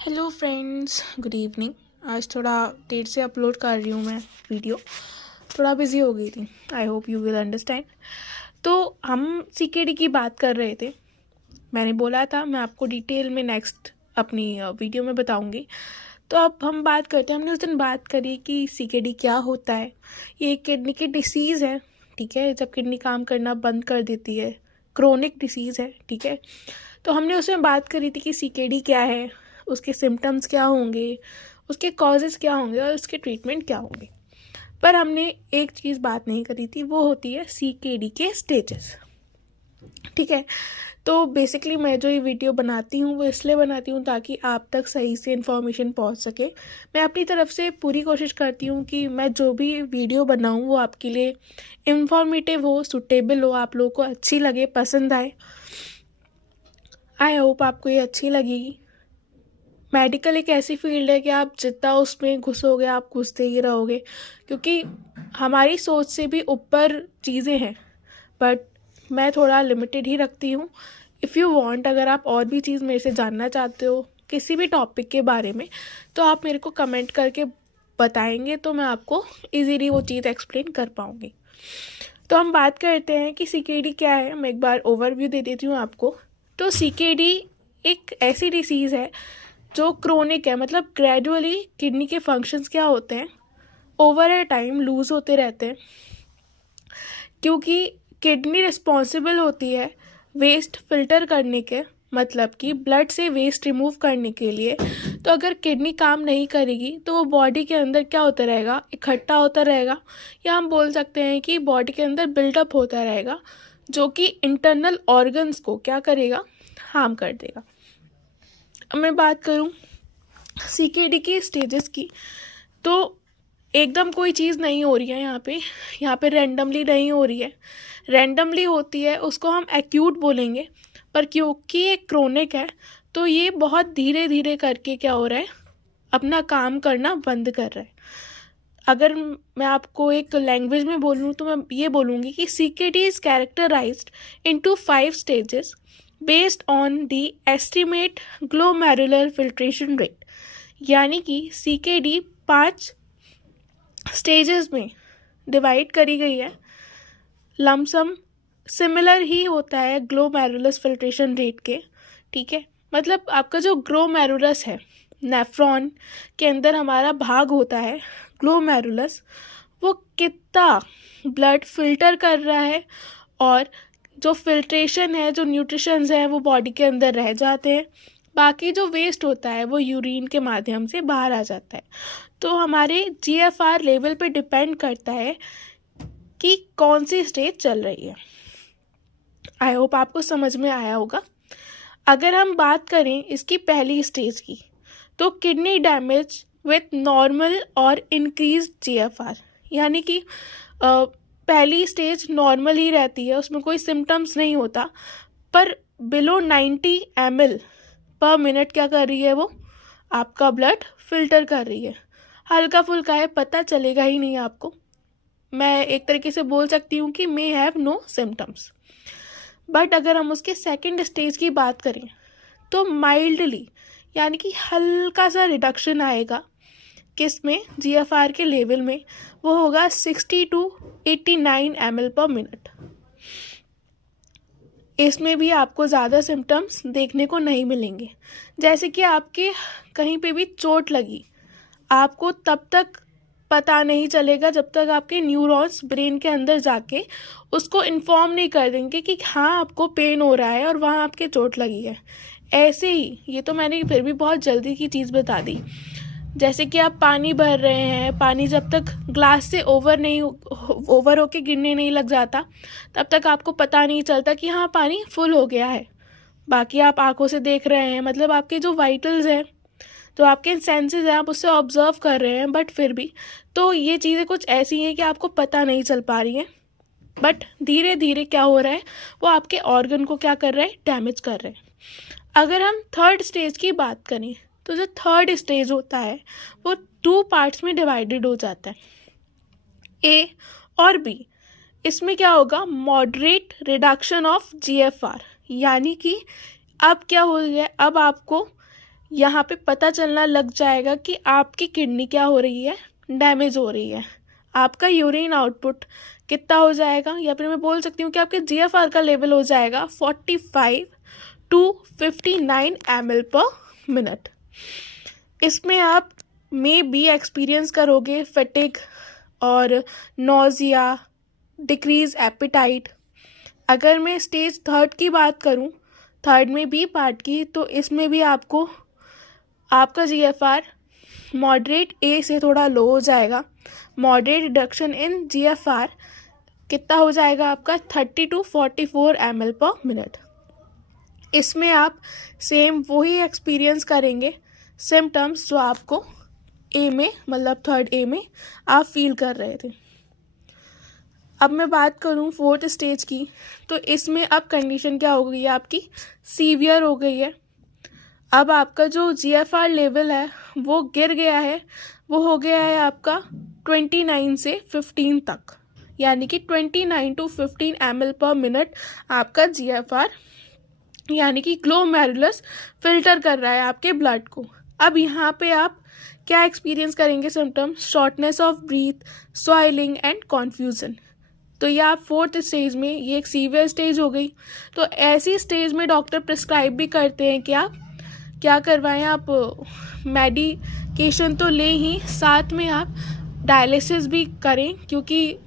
Hello friends, good evening. आज थोड़ा देर से अपलोड कर रही हूँ मैं वीडियो, थोड़ा बिजी हो गई थी। I hope you will understand. तो हम सीकेडी की बात कर रहे थे। मैंने बोला था मैं आपको डिटेल में नेक्स्ट अपनी वीडियो में बताऊंगी। तो अब हम बात करते हैं। हमने उस दिन बात करी कि सीकेडी क्या होता है। ये किडनी की डिसीज़ है, ठीक है, जब किडनी काम करना बंद कर देती है। क्रोनिक डिसीज़ है, ठीक है। तो हमने उसमें बात करी थी कि सीकेडी क्या है, उसके सिम्टम्स क्या होंगे, उसके कॉजेज़ क्या होंगे और उसके ट्रीटमेंट क्या होंगे। पर हमने एक चीज़ बात नहीं करी थी, वो होती है सीकेडी के स्टेजेस, ठीक है। तो बेसिकली मैं जो ये वीडियो बनाती हूँ वो इसलिए बनाती हूँ ताकि आप तक सही से इन्फॉर्मेशन पहुँच सके। मैं अपनी तरफ से पूरी कोशिश करती हूँ कि मैं जो भी वीडियो बनाऊँ वो आपके लिए इन्फॉर्मेटिव हो, सूटेबल हो, आप लोगों को अच्छी लगे, पसंद आए। आई होप आपको ये अच्छी लगेगी। मेडिकल एक ऐसी फील्ड है कि आप जितना उसमें घुसोगे आप घुसते ही रहोगे, क्योंकि हमारी सोच से भी ऊपर चीज़ें हैं। बट मैं थोड़ा लिमिटेड ही रखती हूँ। इफ़ यू वांट, अगर आप और भी चीज़ मेरे से जानना चाहते हो किसी भी टॉपिक के बारे में, तो आप मेरे को कमेंट करके बताएंगे तो मैं आपको इजीली वो चीज़ एक्सप्लेन कर पाऊँगी। तो हम बात करते हैं कि सीकेडी क्या है। मैं एक बार ओवरव्यू दे देती हूँ आपको। तो सीकेडी एक ऐसी डिसीज़ है जो क्रोनिक है, मतलब ग्रेजुअली किडनी के फंक्शंस क्या होते हैं, ओवर अ टाइम लूज़ होते रहते हैं, क्योंकि किडनी रिस्पॉन्सिबल होती है वेस्ट फिल्टर करने के, मतलब कि ब्लड से वेस्ट रिमूव करने के लिए। तो अगर किडनी काम नहीं करेगी तो वो बॉडी के अंदर क्या होता रहेगा, इकट्ठा होता रहेगा, या हम बोल सकते हैं कि बॉडी के अंदर बिल्डअप होता रहेगा, जो कि इंटरनल ऑर्गन्स को क्या करेगा, हार्म कर देगा। अब मैं बात करूं सीकेडी के स्टेजेस की, तो एकदम कोई चीज़ नहीं हो रही है यहाँ पे रैंडमली नहीं हो रही है। रैंडमली होती है उसको हम एक्यूट बोलेंगे, पर क्योंकि ये क्रोनिक है तो ये बहुत धीरे धीरे करके क्या हो रहा है, अपना काम करना बंद कर रहा है। अगर मैं आपको एक लैंग्वेज में बोलूँ तो मैं ये बोलूँगी कि CKD is characterised into 5 stages based on the estimate glomerular filtration rate. यानी कि सीकेडी 5 स्टेजेस में डिवाइड करी गई है। लमसम सिमिलर ही होता है ग्लोमेरुलस फिल्ट्रेशन रेट के, ठीक है। मतलब आपका जो ग्लोमेरुलस है, नेफ्रॉन के अंदर हमारा भाग होता है ग्लोमेरुलस, वो कितना ब्लड फिल्टर कर रहा है, और जो फिल्ट्रेशन है, जो न्यूट्रिशंस है, वो बॉडी के अंदर रह जाते हैं। बाकी जो वेस्ट होता है वो यूरिन के माध्यम से बाहर आ जाता है। तो हमारे जीएफआर लेवल पे डिपेंड करता है कि कौन सी स्टेज चल रही है। आई होप आपको समझ में आया होगा। अगर हम बात करें इसकी पहली स्टेज की, तो किडनी डैमेज विथ नॉर्मल और इंक्रीज जीएफआर, यानी कि पहली स्टेज नॉर्मल ही रहती है, उसमें कोई सिम्टम्स नहीं होता, पर बिलो 90 ml पर मिनट क्या कर रही है, वो आपका ब्लड फिल्टर कर रही है। हल्का फुल्का है, पता चलेगा ही नहीं आपको। मैं एक तरीके से बोल सकती हूँ कि may have no symptoms. But अगर हम उसके सेकंड स्टेज की बात करें तो माइल्डली, यानी कि हल्का सा रिडक्शन आएगा, किस में, जीएफआर के लेवल में। वो होगा 60 to 89 ml पर मिनट। इसमें भी आपको ज़्यादा सिम्टम्स देखने को नहीं मिलेंगे। जैसे कि आपके कहीं पे भी चोट लगी, आपको तब तक पता नहीं चलेगा जब तक आपके न्यूरॉन्स ब्रेन के अंदर जाके उसको इन्फॉर्म नहीं कर देंगे कि हाँ आपको पेन हो रहा है और वहाँ आपके चोट लगी है। ऐसे ही, ये तो मैंने फिर भी बहुत जल्दी की चीज़ बता दी। जैसे कि आप पानी भर रहे हैं, पानी जब तक ग्लास से ओवर होके गिरने नहीं लग जाता तब तक आपको पता नहीं चलता कि हाँ पानी फुल हो गया है। बाकी आप आंखों से देख रहे हैं, मतलब आपके जो वाइटल्स हैं, तो आपके सेंसेस हैं, आप उससे ऑब्जर्व कर रहे हैं, बट फिर भी तो ये चीज़ें कुछ ऐसी हैं कि आपको पता नहीं चल पा रही हैं। बट धीरे धीरे क्या हो रहा है, वो आपके ऑर्गन को क्या कर रहा है, डैमेज कर रहे हैं। अगर हम थर्ड स्टेज की बात करें तो जो थर्ड स्टेज होता है वो 2 पार्ट्स में डिवाइडेड हो जाता है, ए और बी। इसमें क्या होगा, मॉडरेट रिडक्शन ऑफ जीएफआर, यानी कि अब क्या हो गया, अब आपको यहाँ पे पता चलना लग जाएगा कि आपकी किडनी क्या हो रही है, डैमेज हो रही है। आपका यूरिन आउटपुट कितना हो जाएगा, या फिर मैं बोल सकती हूँ कि आपके जीएफआर का लेवल हो जाएगा 45 to 59 ml/minute। इसमें आप मे बी एक्सपीरियंस करोगे फटीग और नोजिया, डिक्रीज एपेटाइट। अगर मैं स्टेज 3 की बात करूं, 3 में बी पार्ट की, तो इसमें भी आपको आपका जीएफआर मॉडरेट ए से थोड़ा लो हो जाएगा। मॉडरेट रिडक्शन इन जीएफआर कितना हो जाएगा आपका 30 to 44 ml/minute। इसमें आप सेम वही एक्सपीरियंस करेंगे सिम्टम्स जो आपको ए में, मतलब 3rd ए में आप फील कर रहे थे। अब मैं बात करूं 4th स्टेज की, तो इसमें अब कंडीशन क्या हो गई है, आपकी सीवियर हो गई है। अब आपका जो जीएफआर लेवल है वो गिर गया है, वो हो गया है आपका 29 से 15 तक, यानी कि 29 to 15 ml/minute आपका जीएफआर, यानी कि ग्लोमेरुलस फिल्टर कर रहा है आपके ब्लड को। अब यहाँ पे आप क्या एक्सपीरियंस करेंगे symptoms, shortness of breath, swelling and confusion. तो ये आप 4th स्टेज में, ये एक सीवियर स्टेज हो गई। तो ऐसी स्टेज में डॉक्टर प्रिस्क्राइब भी करते हैं कि आप क्या करवाएं, आप मेडिकेशन तो लें ही, साथ में आप डायलिसिस भी करें, क्योंकि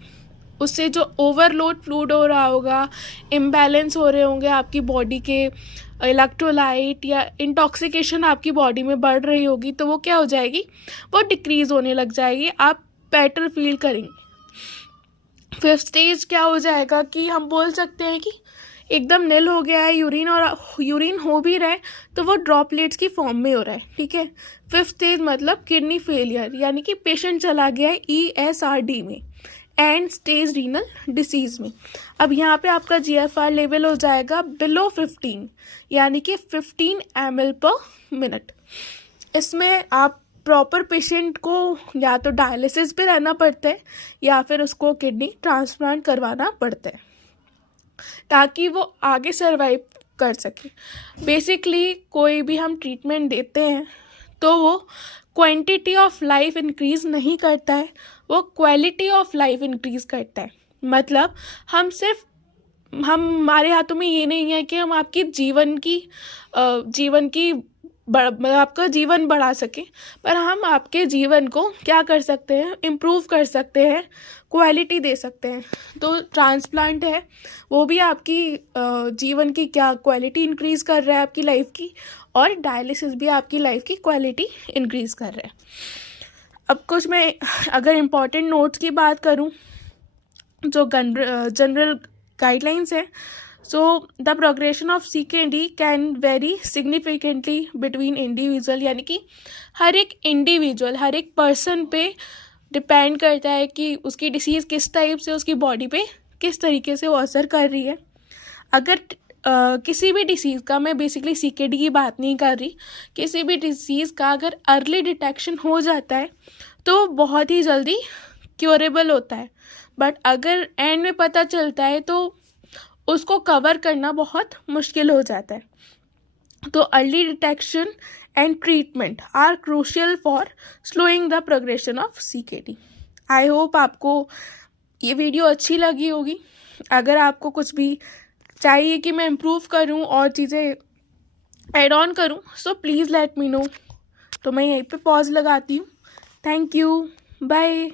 उससे जो ओवरलोड फ्लूइड हो रहा होगा, इम्बैलेंस हो रहे होंगे आपकी बॉडी के इलेक्ट्रोलाइट, या इंटॉक्सिकेशन आपकी बॉडी में बढ़ रही होगी, तो वो क्या हो जाएगी, वो डिक्रीज होने लग जाएगी, आप बेटर फील करेंगे। 5th स्टेज क्या हो जाएगा कि हम बोल सकते हैं कि एकदम नील हो गया है यूरिन, और यूरिन हो भी रहा है तो वो ड्रॉपलेट्स की फॉर्म में हो रहा है, ठीक है। 5th स्टेज मतलब किडनी फेलियर, यानी कि पेशेंट चला गया है ESRD में, एंड स्टेज रीनल डिसीज में। अब यहाँ पे आपका जीएफआर लेवल हो जाएगा बिलो 15, यानी कि 15 ml/minute। इसमें आप प्रॉपर पेशेंट को या तो डायलिसिस पे रहना पड़ता है, या फिर उसको किडनी ट्रांसप्लांट करवाना पड़ता है, ताकि वो आगे सर्वाइव कर सके। बेसिकली कोई भी हम ट्रीटमेंट देते हैं तो वो क्वांटिटी ऑफ लाइफ इंक्रीज़ नहीं करता है, वो क्वालिटी ऑफ लाइफ इंक्रीज़ करता है। मतलब हमारे हाथों में ये नहीं है कि हम आपकी जीवन की मतलब आपका जीवन बढ़ा सकें, पर हम आपके जीवन को क्या कर सकते हैं, इम्प्रूव कर सकते हैं, क्वालिटी दे सकते हैं। तो ट्रांसप्लांट है वो भी आपकी जीवन की क्या क्वालिटी इंक्रीज़ कर रहा है आपकी लाइफ की, और डायलिसिस भी आपकी लाइफ की क्वालिटी इंक्रीज़ कर रहा है। अब कुछ मैं अगर इम्पॉर्टेंट नोट्स की बात करूं, जो जनरल गाइडलाइंस है, so the progression of CKD can very significantly between individual, यानी कि हर एक इंडिविजुअल, हर एक पर्सन पे डिपेंड करता है कि उसकी डिसीज़ किस टाइप से उसकी बॉडी पे किस तरीके से वो असर कर रही है। अगर किसी भी डिसीज़ का, मैं बेसिकली CKD की बात नहीं कर रही, किसी भी डिसीज़ का अगर अर्ली डिटेक्शन हो जाता है तो बहुत ही जल्दी क्योरेबल होता है, बट अगर एंड में पता चलता है तो उसको कवर करना बहुत मुश्किल हो जाता है। तो early detection and treatment are crucial for slowing the progression of CKD। I hope आपको ये वीडियो अच्छी लगी होगी। अगर आपको कुछ भी चाहिए कि मैं इम्प्रूव करूं और चीज़ें ऐड ऑन करूं, so please let me know. तो मैं यहीं पे पॉज लगाती हूँ। Thank you, bye.